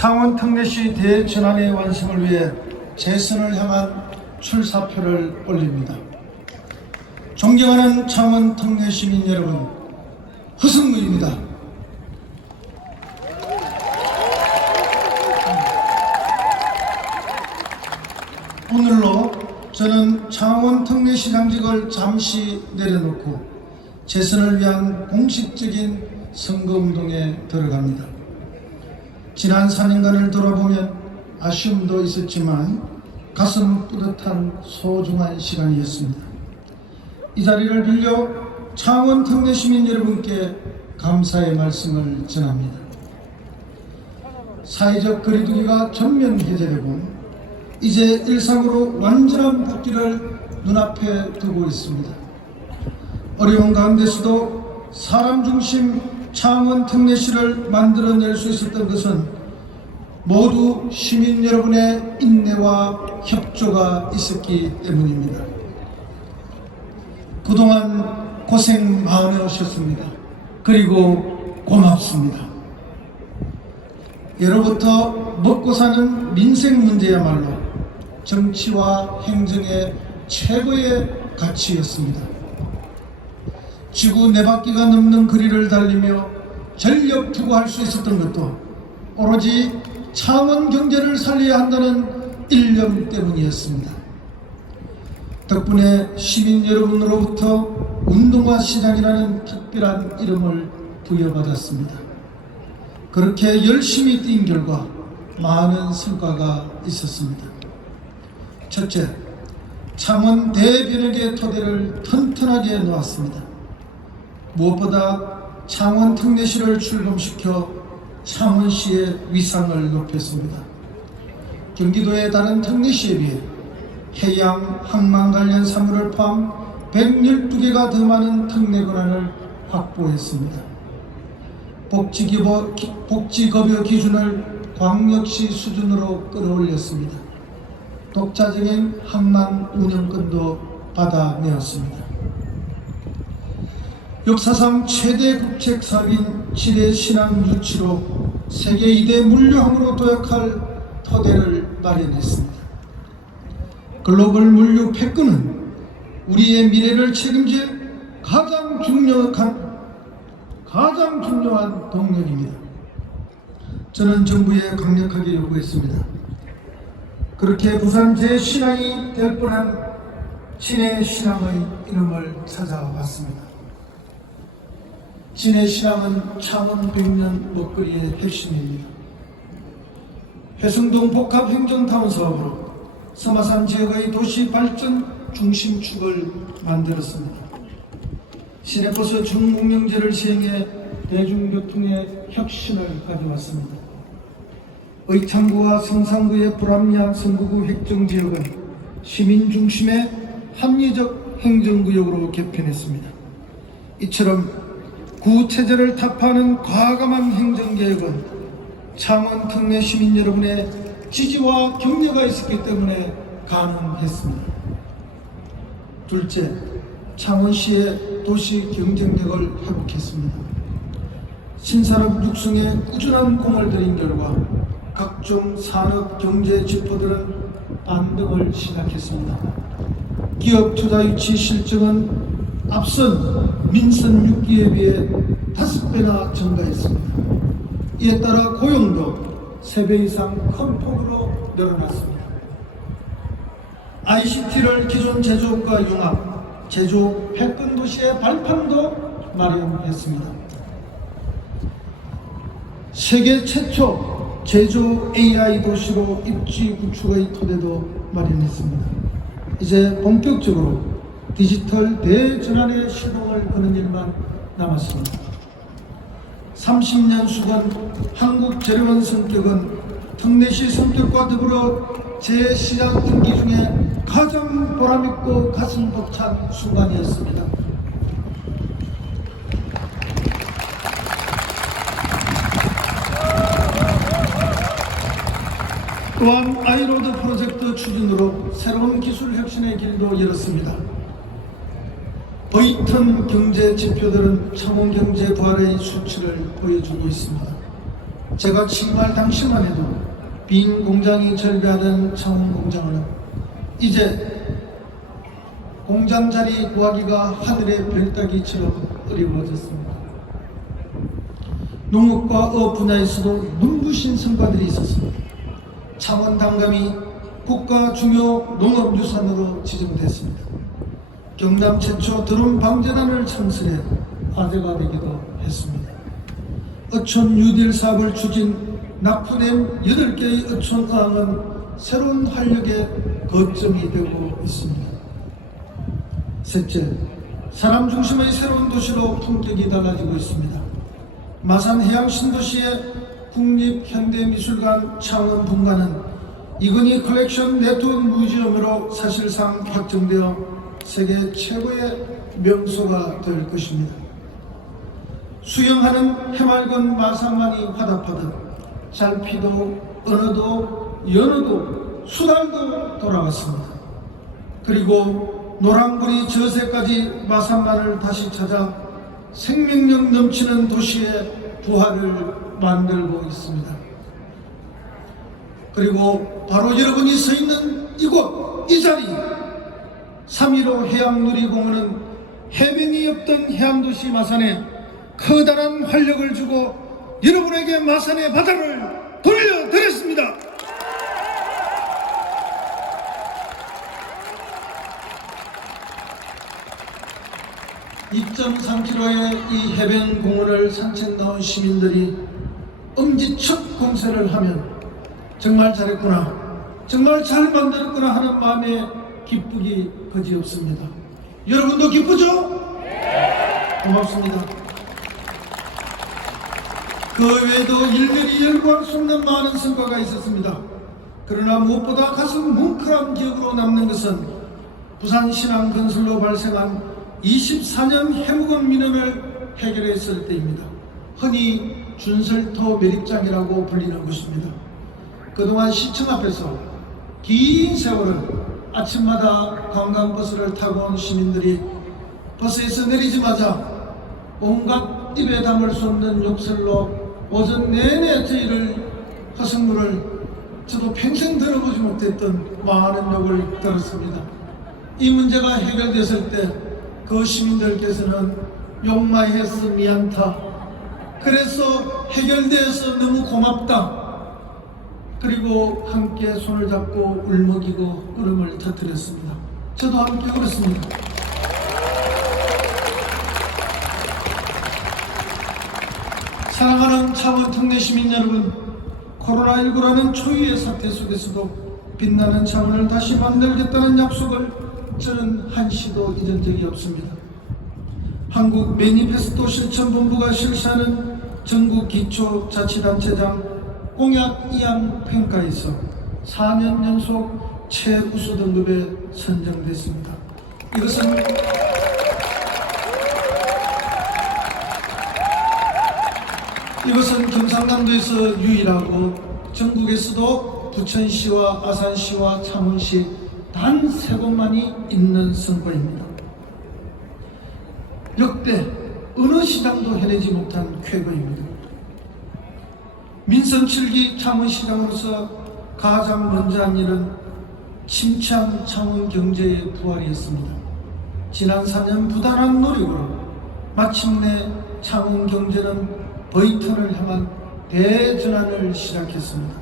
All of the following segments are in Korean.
창원 특례시 대전환의 완성을 위해 재선을 향한 출사표를 올립니다. 존경하는 창원 특례 시민 여러분, 허승무입니다. 오늘로 저는 창원 특례시장직을 잠시 내려놓고 재선을 위한 공식적인 선거운동에 들어갑니다. 지난 4년간을 돌아보면 아쉬움도 있었지만 가슴 뿌듯한 소중한 시간이었습니다. 이 자리를 빌려 창원 특례 시민 여러분께 감사의 말씀을 전합니다. 사회적 거리두기가 전면 해제되고 이제 일상으로 완전한 복귀를 눈앞에 두고 있습니다. 어려운 가운데서도 사람 중심 창원 특례시를 만들어낼 수 있었던 것은 모두 시민 여러분의 인내와 협조가 있었기 때문입니다. 그동안 고생 많으셨습니다. 그리고 고맙습니다. 예로부터 먹고 사는 민생 문제야말로 정치와 행정의 최고의 가치였습니다. 지구 4바퀴가 넘는 거리를 달리며 전력 투구할 수 있었던 것도 오로지 창원 경제를 살려야 한다는 일념 때문이었습니다. 덕분에 시민 여러분으로부터 운동화 시장이라는 특별한 이름을 부여받았습니다. 그렇게 열심히 뛴 결과 많은 성과가 있었습니다. 첫째, 창원 대변역의 토대를 튼튼하게 놓았습니다. 무엇보다 창원 특례시를 출범시켜 창원시의 위상을 높였습니다. 경기도의 다른 특례시에 비해 해양, 항만 관련 사무를 포함 112개가 더 많은 특례 권한을 확보했습니다. 복지급여 기준을 광역시 수준으로 끌어올렸습니다. 독자적인 항만 운영권도 받아내었습니다. 역사상 최대 국책 사업인 지대 신앙 유치로 세계 2대 물류항으로 도약할 토대를 마련했습니다. 글로벌 물류 패권은 우리의 미래를 책임질 가장 중요한 동력입니다. 저는 정부에 강력하게 요구했습니다. 그렇게 부산 제 신항이 될 뻔한 진해 신항의 이름을 찾아왔습니다. 진해 신항은 창원 벽면 먹거리의 핵심입니다. 회승동 복합행정타운 사업으로 서마산 지역의 도시 발전 중심축을 만들었습니다. 시내버스 준공영제를 시행해 대중교통의 혁신을 가져왔습니다. 의창구와 성산구의 불합리한 선거구 획정지역은 시민 중심의 합리적 행정구역으로 개편했습니다. 이처럼 구체제를 타파하는 과감한 행정개혁은 창원 특례 시민 여러분의 지지와 격려가 있었기 때문에 가능했습니다. 둘째, 창원시의 도시 경쟁력을 회복했습니다. 신산업 육성에 꾸준한 공을 들인 결과 각종 산업 경제 지표들은 반등을 시작했습니다. 기업 투자 유치 실적은 앞선 민선 6기에 비해 5배나 증가했습니다. 이에 따라 고용도 3배 이상 큰 폭으로 늘어났습니다. ICT를 기존 제조업과 융합, 제조 패권 도시의 발판도 마련했습니다. 세계 최초 제조 AI 도시로 입지 구축의 토대도 마련했습니다. 이제 본격적으로 디지털 대전환의 시동을 거는 일만 남았습니다. 30년 수건 한국재료원 성격은 특례시 성격과 더불어 제 시장 등기 중에 가장 보람있고 가슴 벅찬 순간이었습니다. 또한 아이로드 프로젝트 추진으로 새로운 기술 혁신의 길도 열었습니다. 보이턴 경제 지표들은 창원 경제 부활의 수치를 보여주고 있습니다. 제가 취임할 당시만 해도 빈 공장이 절비하던 창원 공장은 이제 공장 자리 구하기가 하늘의 별따기처럼 어려워졌습니다. 농업과 업 분야에서도 눈부신 성과들이 있었습니다. 창원 단감이 국가 중요 농업유산으로 지정됐습니다. 경남 최초 드론 방제단을 창설해 화제가 되기도 했습니다. 어촌 뉴딜 사업을 추진 납품된 8개의 어촌어항은 새로운 활력의 거점이 되고 있습니다. 셋째, 사람 중심의 새로운 도시로 품격이 달라지고 있습니다. 마산 해양 신도시의 국립현대미술관 창원 분관은 이건희 컬렉션 네트워크 뮤지엄으로 사실상 확정되어 세계 최고의 명소가 될 것입니다. 수영하는 해맑은 마산만이 화답하듯 잘피도 언어도 연어도 수달도 돌아왔습니다. 그리고 노랑불이 저새까지 마산만을 다시 찾아 생명력 넘치는 도시의 부활을 만들고 있습니다. 그리고 바로 여러분이 서 있는 이곳, 이 자리 3.15 해양누리공원은 해변이 없던 해안도시 마산에 커다란 활력을 주고 여러분에게 마산의 바다를 돌려드렸습니다. 2.3km의 이 해변 공원을 산책 나온 시민들이 엄지척 공세를 하면 정말 잘했구나, 정말 잘 만들었구나 하는 마음에 기쁘기 그지없습니다. 여러분도 기쁘죠? 네. 고맙습니다. 그 외에도 일일이 열거할 수 없는 많은 성과가 있었습니다. 그러나 무엇보다 가슴 뭉클한 기억으로 남는 것은 부산신항 건설로 발생한 24년 해묵은 민원을 해결했을 때입니다. 흔히 준설토 매립장이라고 불리는 곳입니다. 그동안 시청 앞에서 긴 세월을 아침마다 관광버스를 타고 온 시민들이 버스에서 내리자마자 온갖 입에 담을 수 없는 욕설로 오전 내내 저희를 허성물을 저도 평생 들어보지 못했던 많은 욕을 들었습니다. 이 문제가 해결됐을 때 그 시민들께서는 욕많이 했어 미안타, 그래서 해결돼서 너무 고맙다, 그리고 함께 손을 잡고 울먹이고 울음을 터뜨렸습니다. 저도 함께 울었습니다. 사랑하는 창원 특례 시민 여러분, 코로나19라는 초유의 사태 속에서도 빛나는 창원을 다시 만들겠다는 약속을 저는 한시도 잊은 적이 없습니다. 한국 매니페스토 실천본부가 실시하는 전국 기초자치단체장 공약 이양 평가에서 4년 연속 최우수 등급에 선정됐습니다. 이것은 경상남도에서 유일하고 전국에서도 부천시와 아산시와 창원시 단 3곳만이 있는 성과입니다. 역대 어느 시장도 해내지 못한 쾌거입니다. 민선 7기 창원시장으로서 가장 먼저 한 일은 침체한 창원 경제의 부활이었습니다. 지난 4년 부단한 노력으로 마침내 창원 경제는 버이턴을 향한 대전환을 시작했습니다.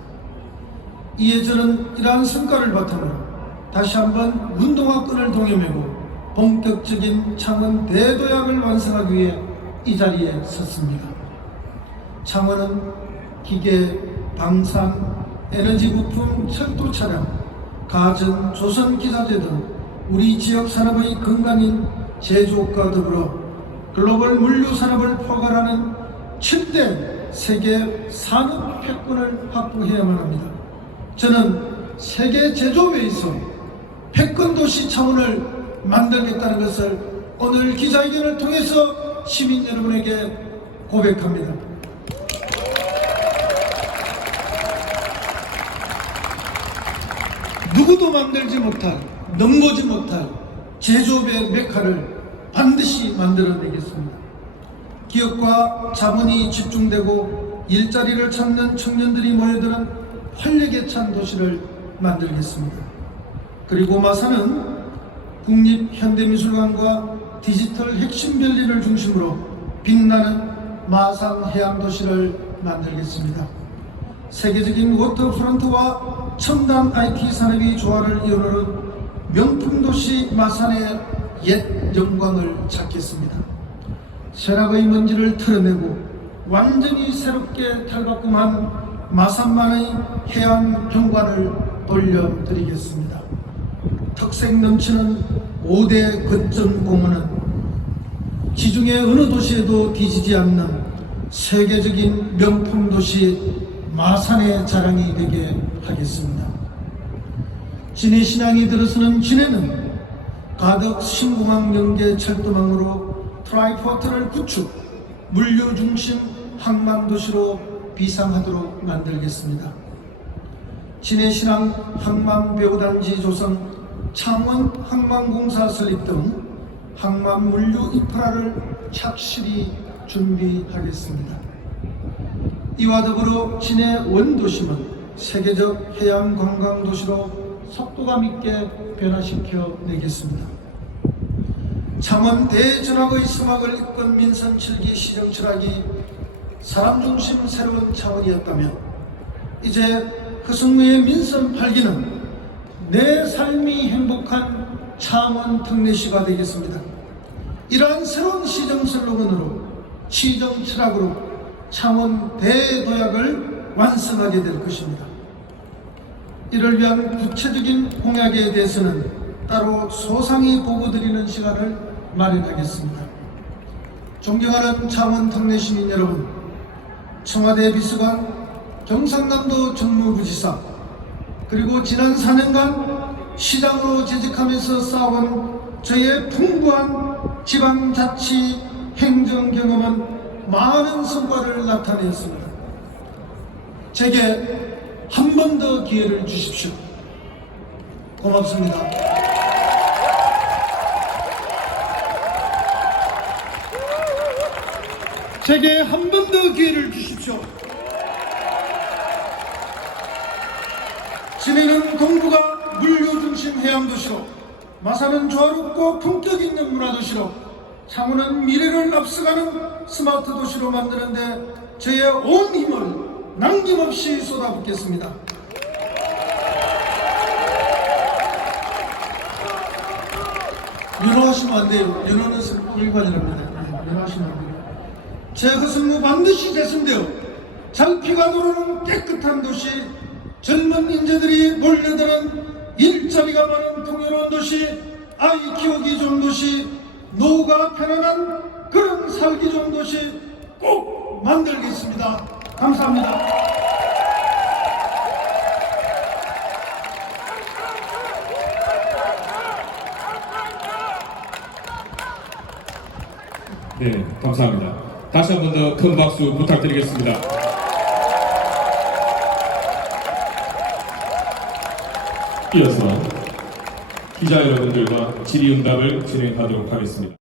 이에 저는 이러한 성과를 바탕으로 다시 한번 운동화끈을 동여매고 본격적인 창원 대도약을 완성하기 위해 이 자리에 섰습니다. 창원은 기계, 방산, 에너지 부품, 철도 차량, 가전, 조선 기사제 등 우리 지역 산업의 근간인 제조업과 더불어 글로벌 물류 산업을 포괄하는 7대 세계 산업 패권을 확보해야만 합니다. 저는 세계 제조업에 있어 패권 도시 창원을 만들겠다는 것을 오늘 기자회견을 통해서 시민 여러분에게 고백합니다. 누구도 만들지 못할, 넘보지 못할 제조업의 메카를 반드시 만들어내겠습니다. 기업과 자본이 집중되고 일자리를 찾는 청년들이 모여드는 활력에 찬 도시를 만들겠습니다. 그리고 마산은 국립현대미술관과 디지털 핵심 별리를 중심으로 빛나는 마산 해양도시를 만들겠습니다. 세계적인 워터프론트와 첨단 IT 산업이 조화를 이루는 명품 도시 마산의 옛 영광을 찾겠습니다. 쇠락의 먼지를 털어내고 완전히 새롭게 탈바꿈한 마산만의 해안 경관을 돌려드리겠습니다. 특색 넘치는 5대 거점 공원은 지중해 어느 도시에도 뒤지지 않는 세계적인 명품 도시 마산의 자랑이 되게 하겠습니다. 진해 신항이 들어서는 진해는 가덕 신공항 연계 철도망으로 트라이포트를 구축, 물류 중심 항만 도시로 비상하도록 만들겠습니다. 진해 신항 항만 배후단지 조성, 창원 항만공사 설립 등 항만 물류 인프라를 착실히 준비하겠습니다. 이와 더불어 진해 원도심은 세계적 해양 관광 도시로 속도감 있게 변화시켜 내겠습니다. 창원 대전학의 수막을 이끈 민선 7기 시정 철학이 사람 중심 새로운 차원이었다면 이제 그 승무의 민선 8기는 내 삶이 행복한 창원 특례시가 되겠습니다. 이러한 새로운 시정 슬로건으로 시정 철학으로 창원 대도약을 완성하게 될 것입니다. 이를 위한 구체적인 공약에 대해서는 따로 소상히 보고드리는 시간을 마련하겠습니다. 존경하는 창원 특례 시민 여러분, 청와대 비서관, 경상남도 정무부지사, 그리고 지난 4년간 시장으로 재직하면서 쌓아온 저의 풍부한 지방자치 행정 경험은 많은 성과를 나타냈습니다. 제게 한 번 더 기회를 주십시오. 고맙습니다. 제게 한 번 더 기회를 주십시오. 진해는 동부가 물류 중심 해양도시로, 마산은 조화롭고 품격 있는 문화도시로, 창원은 미래를 앞서가는 스마트 도시로 만드는데 저의 온 힘을 남김없이 쏟아붓겠습니다. 윤호하시면 안 돼요. 윤호는 일관이랍니다. 윤호하시면 안 돼요. 제 허승무 반드시 재선되어 장피가 도르는 깨끗한 도시, 젊은 인재들이 몰려드는 일자리가 많은 풍요로운 도시, 아이 키우기 좋은 도시, 노후가 편안한 그런 살기 좋은 도시 꼭 만들겠습니다. 감사합니다. 네, 감사합니다. 다시 한 번 더 큰 박수 부탁드리겠습니다. 이어서 기자 여러분들과 질의응답을 진행하도록 하겠습니다.